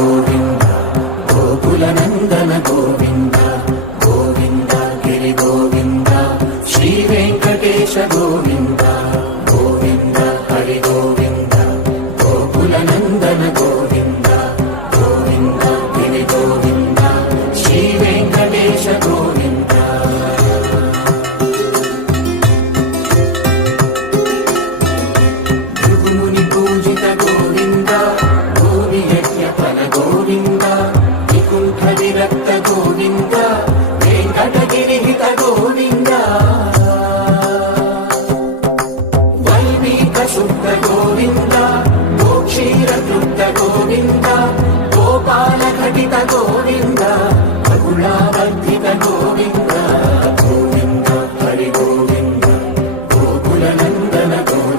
గోవింద గోకుల నందన గోవింద గోవింద గిరి గోవింద శ్రీ వెంకటేశ గోవింద గోవింద హరి గోవింద గోకుల నందన గోవింద గోవింద గిరి గోవింద శ్రీ వెంకటేశ గోవింద భృగుముని పూజిత గోవింద భూమి యజ్ఞ ఫల గోవింద వికుంఠ విరక్త గోవింద వెంకటగిరి హిత గోవింద వల్మీక శుద్ధ గోవింద గోక్షీర తృప్త గోవింద గోపాల ఘటిత గోవింద బహుళావర్ధిత గోవింద